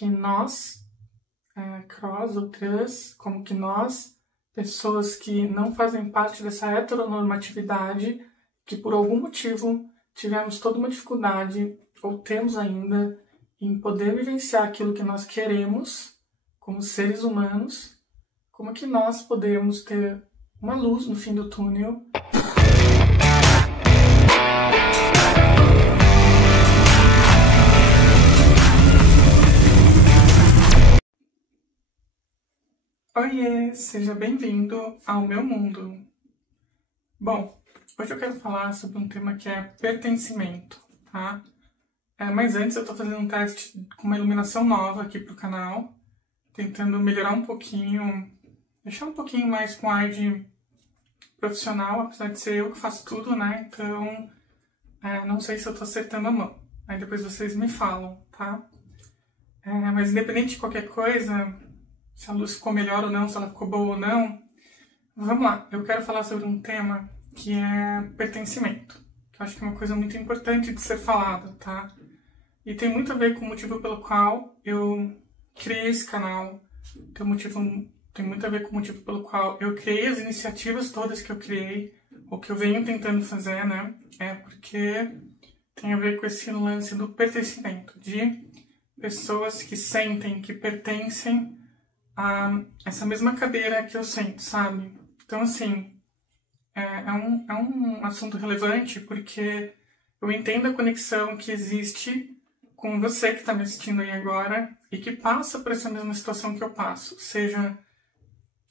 que nós, cross ou trans, como que nós, pessoas que não fazem parte dessa heteronormatividade, que por algum motivo tivemos toda uma dificuldade, ou temos ainda, em poder vivenciar aquilo que nós queremos, como seres humanos, como que nós podemos ter uma luz no fim do túnel. Oiê, seja bem-vindo ao meu mundo. Bom, hoje eu quero falar sobre um tema que é pertencimento, tá? Mas antes eu tô fazendo um teste com uma iluminação nova aqui pro canal, tentando melhorar um pouquinho, deixar um pouquinho mais com ar de profissional, apesar de ser eu que faço tudo, né? Então, não sei se eu tô acertando a mão. Aí depois vocês me falam, tá? Mas independente de qualquer coisa, se a luz ficou melhor ou não, se ela ficou boa ou não, vamos lá. Eu quero falar sobre um tema que é pertencimento, que eu acho que é uma coisa muito importante de ser falada, tá? E tem muito a ver com o motivo pelo qual eu criei esse canal, tem muito a ver com o motivo pelo qual eu criei as iniciativas todas que eu criei, ou que eu venho tentando fazer, né? Porque tem a ver com esse lance do pertencimento, de pessoas que sentem que pertencem a essa mesma cadeira que eu sento, sabe? Então, assim, é um assunto relevante porque eu entendo a conexão que existe com você que está me assistindo aí agora e que passa por essa mesma situação que eu passo, seja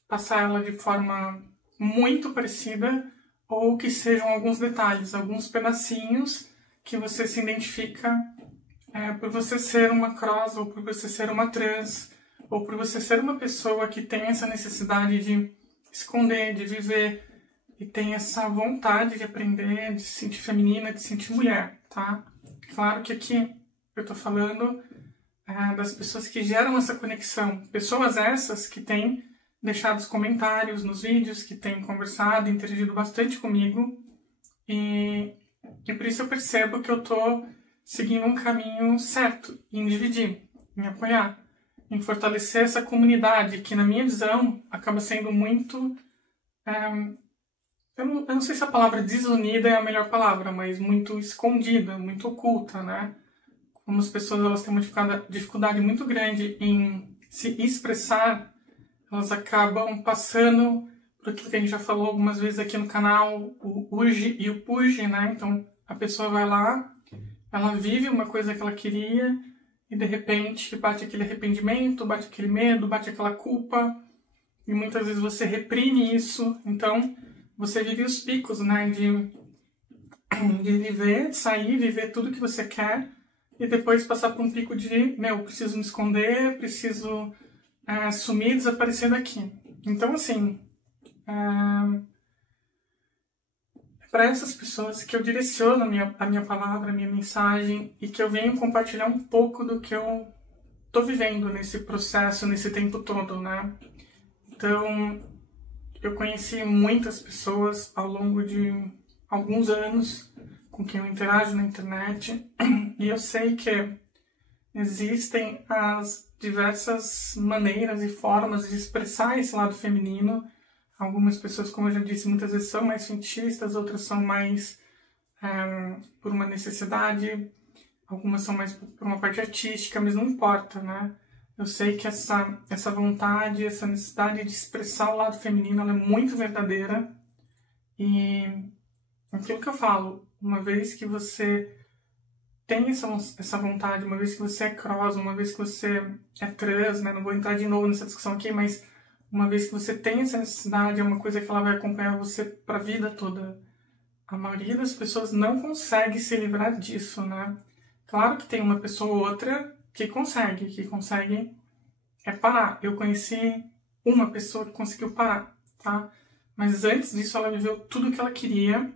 passar ela de forma muito parecida ou que sejam alguns detalhes, alguns pedacinhos que você se identifica por você ser uma cross ou por você ser uma trans ou por você ser uma pessoa que tem essa necessidade de esconder, de viver e tem essa vontade de aprender, de se sentir feminina, de se sentir mulher, tá? Claro que aqui eu tô falando das pessoas que geram essa conexão. Pessoas essas que têm deixado os comentários nos vídeos, que têm conversado, interagido bastante comigo. E por isso eu percebo que eu tô seguindo um caminho certo em dividir, em apoiar, em fortalecer essa comunidade que, na minha visão, acaba sendo muito... eu não sei se a palavra desunida é a melhor palavra, mas muito escondida, muito oculta, né? Como as pessoas elas têm uma dificuldade muito grande em se expressar, elas acabam passando por aquilo que a gente já falou algumas vezes aqui no canal, o urge e o purge, né? Então, a pessoa vai lá, ela vive uma coisa que ela queria e, de repente, bate aquele arrependimento, bate aquele medo, bate aquela culpa e muitas vezes você reprime isso. Então, você vive os picos, né? De viver, de sair, viver tudo que você quer e depois passar por um pico de, preciso me esconder, preciso sumir, desaparecer daqui. Então, assim, para essas pessoas que eu direciono a minha palavra, a minha mensagem e que eu venho compartilhar um pouco do que eu tô vivendo nesse processo, nesse tempo todo, né? Então, eu conheci muitas pessoas ao longo de alguns anos com quem eu interajo na internet e eu sei que existem as diversas maneiras e formas de expressar esse lado feminino. Algumas pessoas, como eu já disse, muitas vezes são mais fetichistas, outras são mais por uma necessidade, algumas são mais por uma parte artística, mas não importa, né? Eu sei que essa vontade, essa necessidade de expressar o lado feminino, ela é muito verdadeira. E aquilo que eu falo, uma vez que você tem essa vontade, uma vez que você é cross, uma vez que você é trans, né? Não vou entrar de novo nessa discussão aqui, mas uma vez que você tem essa necessidade, é uma coisa que ela vai acompanhar você para a vida toda. A maioria das pessoas não consegue se livrar disso, né? Claro que tem uma pessoa ou outra que consegue parar. Eu conheci uma pessoa que conseguiu parar, tá? Mas antes disso ela viveu tudo o que ela queria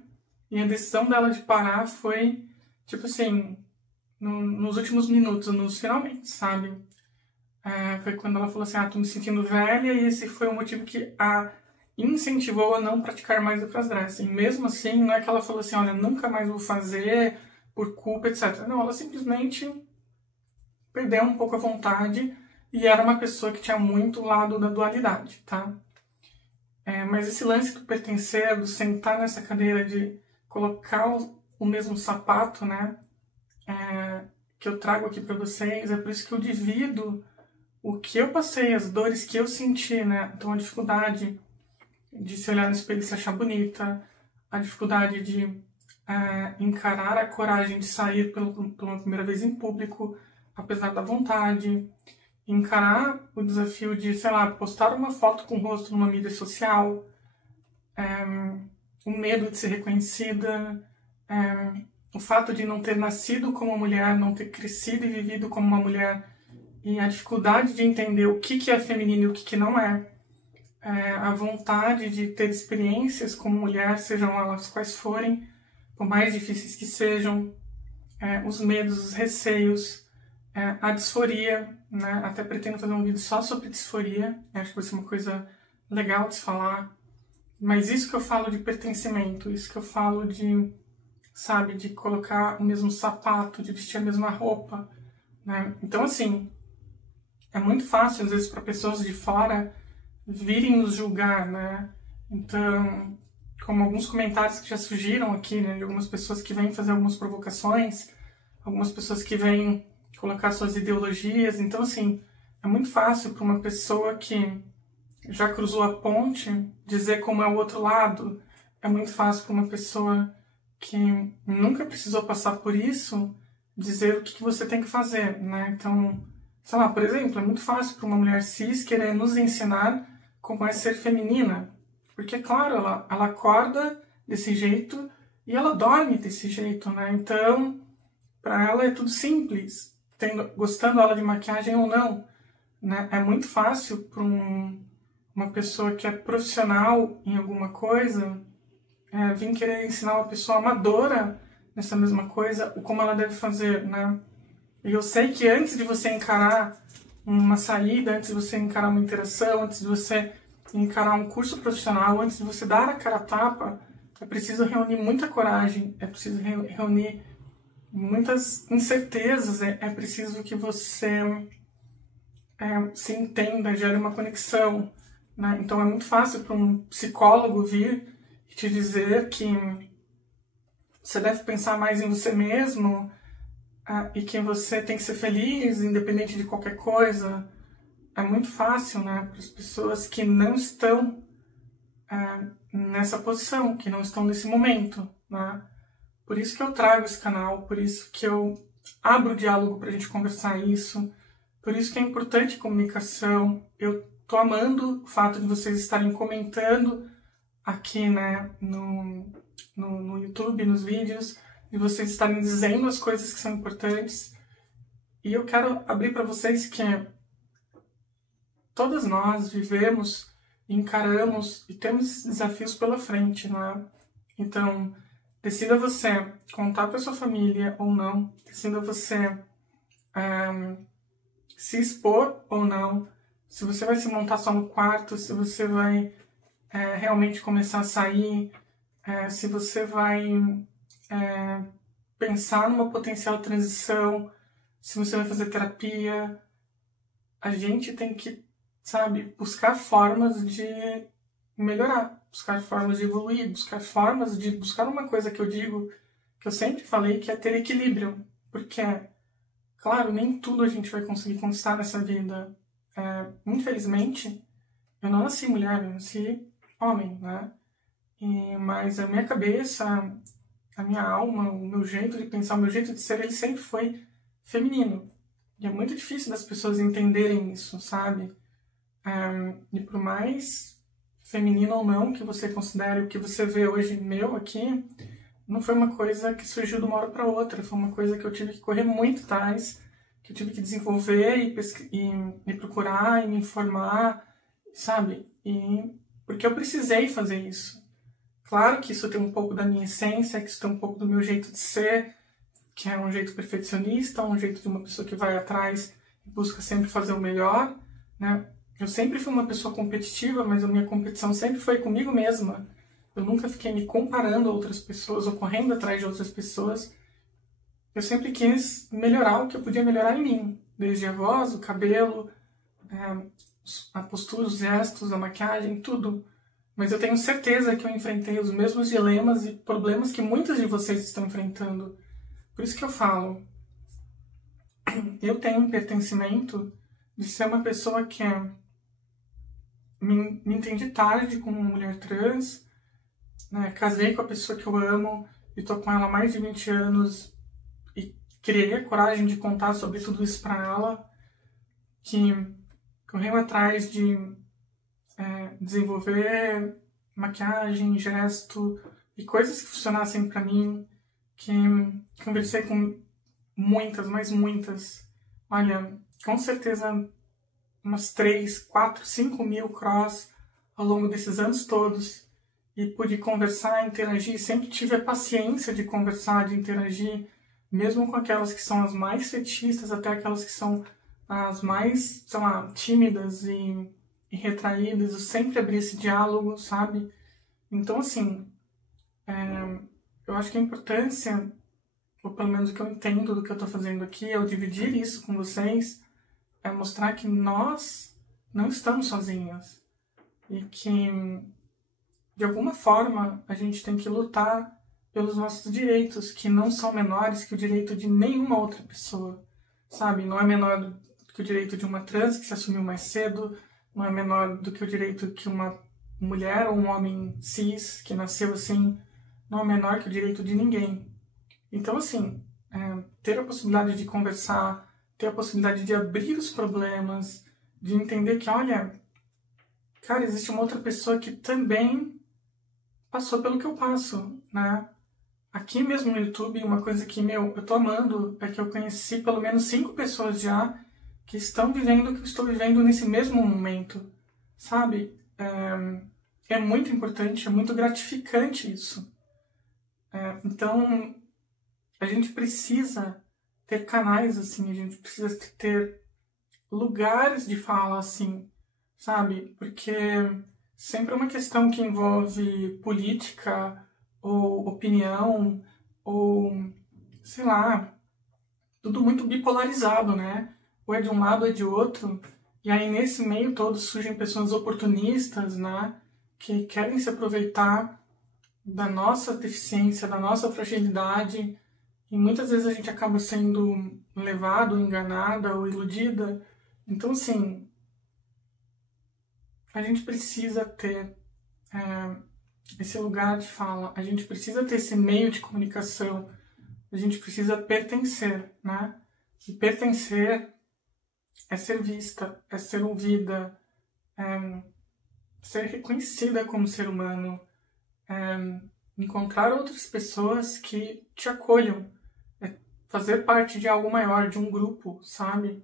e a decisão dela de parar foi, tipo assim, nos últimos minutos, nos finalmente, sabe? Foi quando ela falou assim, tô me sentindo velha e esse foi o motivo que a incentivou a não praticar mais o crossdressing. Mesmo assim, não é que ela falou assim, olha, nunca mais vou fazer por culpa, etc. Não, ela simplesmente perdeu um pouco a vontade e era uma pessoa que tinha muito o lado da dualidade, tá? Mas esse lance do pertencer, do sentar nessa cadeira, de colocar o mesmo sapato, né? Que eu trago aqui para vocês, é por isso que eu divido o que eu passei, as dores que eu senti, né? Então a dificuldade de se olhar no espelho e se achar bonita, a dificuldade de encarar a coragem de sair pela primeira vez em público, apesar da vontade, encarar o desafio de, sei lá, postar uma foto com o rosto numa mídia social, o medo de ser reconhecida, o fato de não ter nascido como mulher, não ter crescido e vivido como uma mulher, e a dificuldade de entender o que é feminino e o que não é, a vontade de ter experiências como mulher, sejam elas quais forem, por mais difíceis que sejam, os medos, os receios, a disforia, né? Até pretendo fazer um vídeo só sobre disforia, acho que vai ser uma coisa legal de se falar, mas isso que eu falo de pertencimento, isso que eu falo de, sabe, de colocar o mesmo sapato, de vestir a mesma roupa, né? Então, assim, é muito fácil, às vezes, para pessoas de fora virem nos julgar, né? Então, como alguns comentários que já surgiram aqui, né, de algumas pessoas que vêm fazer algumas provocações, algumas pessoas que vêm colocar suas ideologias. Então, assim, é muito fácil para uma pessoa que já cruzou a ponte dizer como é o outro lado. É muito fácil para uma pessoa que nunca precisou passar por isso dizer o que você tem que fazer, né? Então, sei lá, por exemplo, é muito fácil para uma mulher cis querer nos ensinar como é ser feminina. Porque, claro, ela acorda desse jeito e ela dorme desse jeito, né? Então, para ela é tudo simples, gostando ela de maquiagem ou não, né? É muito fácil para uma pessoa que é profissional em alguma coisa vir querer ensinar uma pessoa amadora nessa mesma coisa como ela deve fazer, né? E eu sei que antes de você encarar uma saída, antes de você encarar uma interação, antes de você encarar um curso profissional, antes de você dar a cara a tapa, é preciso reunir muita coragem, é preciso reunir muitas incertezas, é preciso que você se entenda, gere uma conexão, né? Então é muito fácil para um psicólogo vir e te dizer que você deve pensar mais em você mesmo, e que você tem que ser feliz, independente de qualquer coisa. É muito fácil, né, para as pessoas que não estão nessa posição, que não estão nesse momento, né? Por isso que eu trago esse canal, por isso que eu abro o diálogo para a gente conversar isso, por isso que é importante comunicação. Eu tô amando o fato de vocês estarem comentando aqui, né, no YouTube, nos vídeos, de vocês estarem dizendo as coisas que são importantes. E eu quero abrir para vocês que todas nós vivemos, encaramos e temos desafios pela frente, né? Então, decida você contar para sua família ou não, decida você se expor ou não, se você vai se montar só no quarto, se você vai realmente começar a sair, se você vai pensar numa potencial transição, se você vai fazer terapia. A gente tem que, sabe, buscar formas de melhorar, buscar formas de evoluir, buscar uma coisa que eu digo, que eu sempre falei, que é ter equilíbrio. Porque, claro, nem tudo a gente vai conseguir conquistar nessa vida. Infelizmente, eu não nasci mulher, eu nasci homem, né? Mas a minha cabeça, a minha alma, o meu jeito de pensar, o meu jeito de ser, ele sempre foi feminino. E é muito difícil das pessoas entenderem isso, sabe? E por mais feminino ou não que você considere, o que você vê hoje meu aqui, não foi uma coisa que surgiu de uma hora para outra. Foi uma coisa que eu tive que correr muito atrás, que eu tive que desenvolver e me procurar e me informar, sabe? Porque eu precisei fazer isso. Claro que isso tem um pouco da minha essência, que isso tem um pouco do meu jeito de ser, que é um jeito perfeccionista, um jeito de uma pessoa que vai atrás e busca sempre fazer o melhor, né? Eu sempre fui uma pessoa competitiva, mas a minha competição sempre foi comigo mesma. Eu nunca fiquei me comparando a outras pessoas ou correndo atrás de outras pessoas. Eu sempre quis melhorar o que eu podia melhorar em mim, desde a voz, o cabelo, a postura, os gestos, a maquiagem, tudo. Mas eu tenho certeza que eu enfrentei os mesmos dilemas e problemas que muitas de vocês estão enfrentando. Por isso que eu falo, eu tenho um pertencimento de ser uma pessoa que me entendi tarde como uma mulher trans, né? Casei com a pessoa que eu amo e tô com ela há mais de 20 anos e criei a coragem de contar sobre tudo isso para ela, que correu atrás de desenvolver maquiagem, gesto e coisas que funcionassem para mim, que conversei com muitas, mas muitas. Olha, com certeza umas 3, 4, 5 mil cross ao longo desses anos todos e pude conversar, interagir, sempre tive a paciência de conversar, de interagir, mesmo com aquelas que são as mais fetichistas, até aquelas que são as mais, sei lá, tímidas e retraídas, eu sempre abri esse diálogo, sabe? Então, assim, eu acho que a importância, ou pelo menos o que eu entendo do que eu tô fazendo aqui, é eu dividir isso com vocês, é mostrar que nós não estamos sozinhas e que, de alguma forma, a gente tem que lutar pelos nossos direitos, que não são menores que o direito de nenhuma outra pessoa, sabe? Não é menor do que o direito de uma trans que se assumiu mais cedo, não é menor do que o direito que uma mulher ou um homem cis que nasceu assim, não é menor que o direito de ninguém. Então, assim, ter a possibilidade de conversar, ter a possibilidade de abrir os problemas, de entender que, olha, cara, existe uma outra pessoa que também passou pelo que eu passo, né? Aqui mesmo no YouTube, uma coisa que, eu tô amando é que eu conheci pelo menos 5 pessoas já que estão vivendo o que eu estou vivendo nesse mesmo momento, sabe? É muito importante, é muito gratificante isso. Então, a gente precisa ter canais assim, a gente precisa ter lugares de fala assim, sabe? Porque sempre é uma questão que envolve política ou opinião ou, sei lá, tudo muito bipolarizado, né? Ou é de um lado ou é de outro. E aí nesse meio todo surgem pessoas oportunistas, né? Que querem se aproveitar da nossa deficiência, da nossa fragilidade. E muitas vezes a gente acaba sendo levado, enganada ou iludida. Então, assim, a gente precisa ter esse lugar de fala, a gente precisa ter esse meio de comunicação, a gente precisa pertencer, né? E pertencer é ser vista, é ser ouvida, ser reconhecida como ser humano, encontrar outras pessoas que te acolham, fazer parte de algo maior, de um grupo, sabe?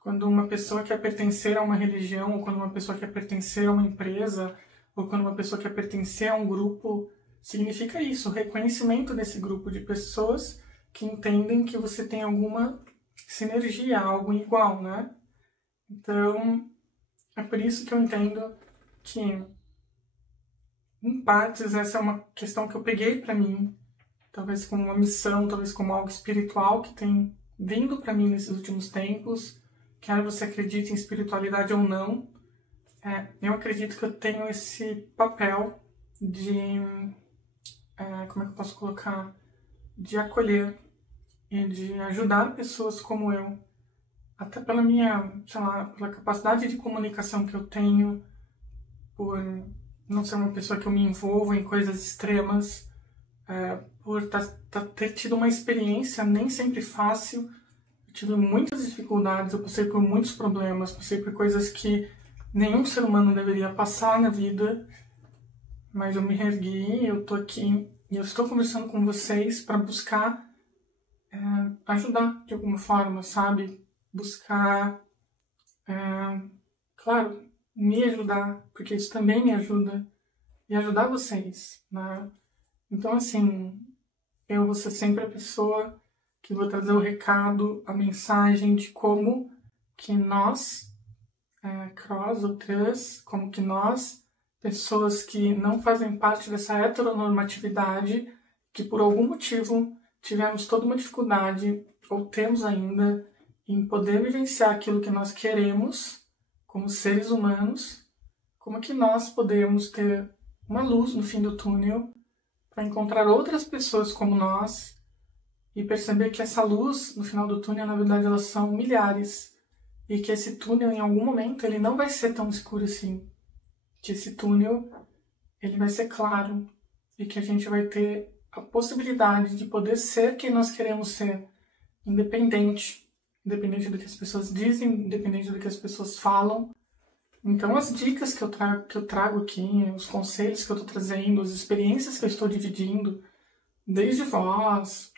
Quando uma pessoa quer pertencer a uma religião, ou quando uma pessoa quer pertencer a uma empresa, ou quando uma pessoa quer pertencer a um grupo, significa isso, o reconhecimento desse grupo de pessoas que entendem que você tem alguma sinergia, algo igual, né? Então, é por isso que eu entendo que, em partes, essa é uma questão que eu peguei para mim, talvez como uma missão, talvez como algo espiritual que tem vindo para mim nesses últimos tempos, quer você acredite em espiritualidade ou não, eu acredito que eu tenho esse papel de, como é que eu posso colocar, de acolher e de ajudar pessoas como eu, até pela minha, sei lá, pela capacidade de comunicação que eu tenho, por não ser uma pessoa que eu me envolvo em coisas extremas, por ter tido uma experiência nem sempre fácil. Eu tive muitas dificuldades, eu passei por muitos problemas, passei por coisas que nenhum ser humano deveria passar na vida, mas eu me reergui, eu tô aqui e eu estou conversando com vocês para buscar ajudar de alguma forma, sabe? Buscar, claro, me ajudar, porque isso também me ajuda, e ajudar vocês, né? Então, assim, eu vou ser sempre a pessoa que vou trazer o recado, a mensagem de como que nós, cross ou trans, como que nós, pessoas que não fazem parte dessa heteronormatividade, que por algum motivo tivemos toda uma dificuldade, ou temos ainda, em poder vivenciar aquilo que nós queremos como seres humanos, como que nós podemos ter uma luz no fim do túnel para encontrar outras pessoas como nós e perceber que essa luz no final do túnel, na verdade, elas são milhares e que esse túnel, em algum momento, ele não vai ser tão escuro assim. Que esse túnel, ele vai ser claro e que a gente vai ter a possibilidade de poder ser quem nós queremos ser, independente do que as pessoas dizem, independente do que as pessoas falam. Então, as dicas que eu trago aqui, os conselhos que eu estou trazendo, as experiências que eu estou dividindo, desde voz,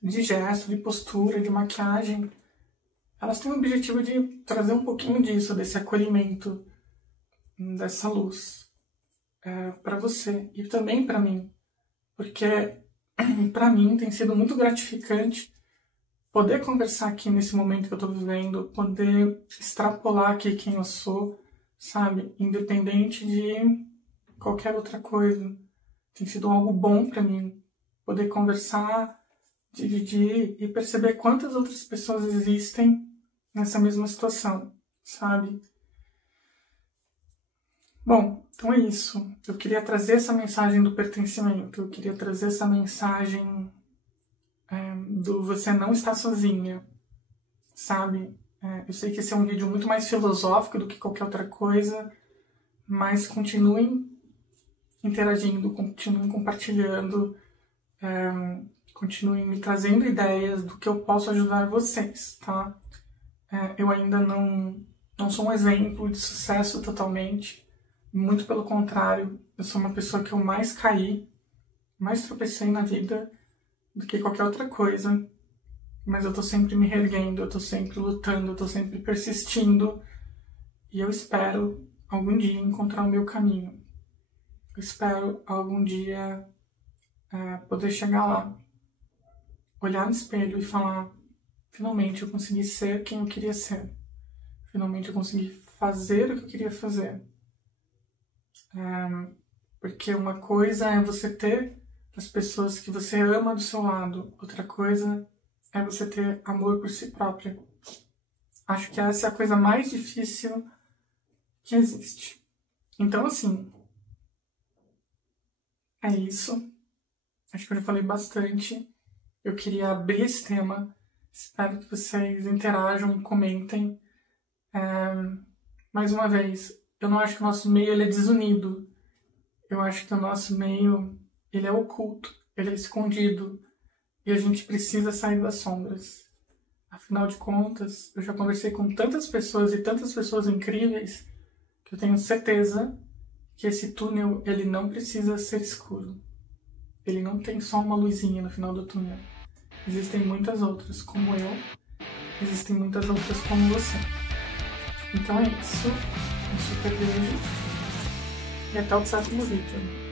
de gesto, de postura, de maquiagem, elas têm o objetivo de trazer um pouquinho disso, desse acolhimento, dessa luz, para você e também para mim. Porque, para mim, tem sido muito gratificante poder conversar aqui nesse momento que eu estou vivendo, poder extrapolar aqui quem eu sou, sabe? Independente de qualquer outra coisa. Tem sido algo bom para mim poder conversar, dividir e perceber quantas outras pessoas existem nessa mesma situação, sabe? Bom, então é isso. Eu queria trazer essa mensagem do pertencimento, eu queria trazer essa mensagem do você não está sozinha, sabe? Eu sei que esse é um vídeo muito mais filosófico do que qualquer outra coisa, mas continuem interagindo, continuem compartilhando, continuem me trazendo ideias do que eu posso ajudar vocês, tá? Eu ainda não sou um exemplo de sucesso totalmente, muito pelo contrário, eu sou uma pessoa que eu mais caí, mais tropecei na vida do que qualquer outra coisa, mas eu tô sempre me reerguendo, eu tô sempre lutando, eu tô sempre persistindo e eu espero algum dia encontrar o meu caminho. Eu espero algum dia poder chegar lá, olhar no espelho e falar: finalmente eu consegui ser quem eu queria ser, finalmente eu consegui fazer o que eu queria fazer. Porque uma coisa é você ter as pessoas que você ama do seu lado, outra coisa é você ter amor por si própria. Acho que essa é a coisa mais difícil que existe. Então, assim, é isso. Acho que eu já falei bastante. Eu queria abrir esse tema. Espero que vocês interajam e comentem. Mais uma vez, eu não acho que o nosso meio ele é desunido. Eu acho que o nosso meio ele é oculto, ele é escondido. E a gente precisa sair das sombras. Afinal de contas, eu já conversei com tantas pessoas e tantas pessoas incríveis que eu tenho certeza que esse túnel ele não precisa ser escuro. Ele não tem só uma luzinha no final do túnel. Existem muitas outras como eu, existem muitas outras como você. Então é isso. Um super beijo e até o próximo vídeo.